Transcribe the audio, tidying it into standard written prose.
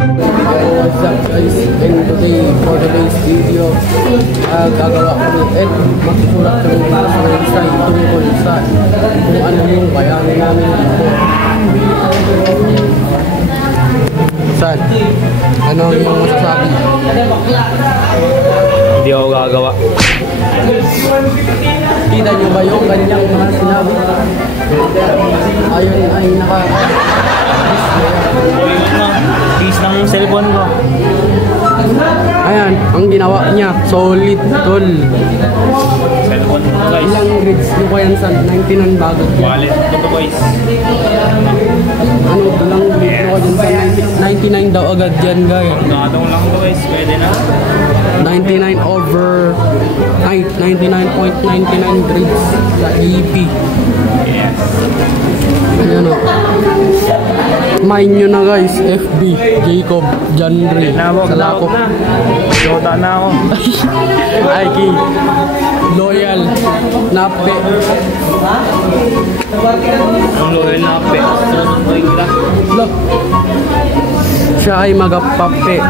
What's up guys, and for today's video gagawa kami at magsusulat kami dito sa website tungkol sa kung ano yung bayanin namin dito. Saan? Ano yung masasabi? Hindi ako gagawa. Kita nyo ba yung kanyang mga sinabi? Ayun ay Peace ng cellphone ko. Ayan, ang ginawa niya, solid tol. Cellphone ko guys. Ilang grades nyo ba yan sa 99 bago? Wallet ko to guys. Ano, ilang grades mo dyan sa 99 daw agad yan guys. Gatong lang to guys, pwede na. 99 over 99.99 grades sa EP. Yes. Ayan o. Mine nyo na guys, FB, Jacob, Janry, Salakop. Jota na ako. Aiki, Loyal, Nape. Ang loyal na pe. Siya ay magapape.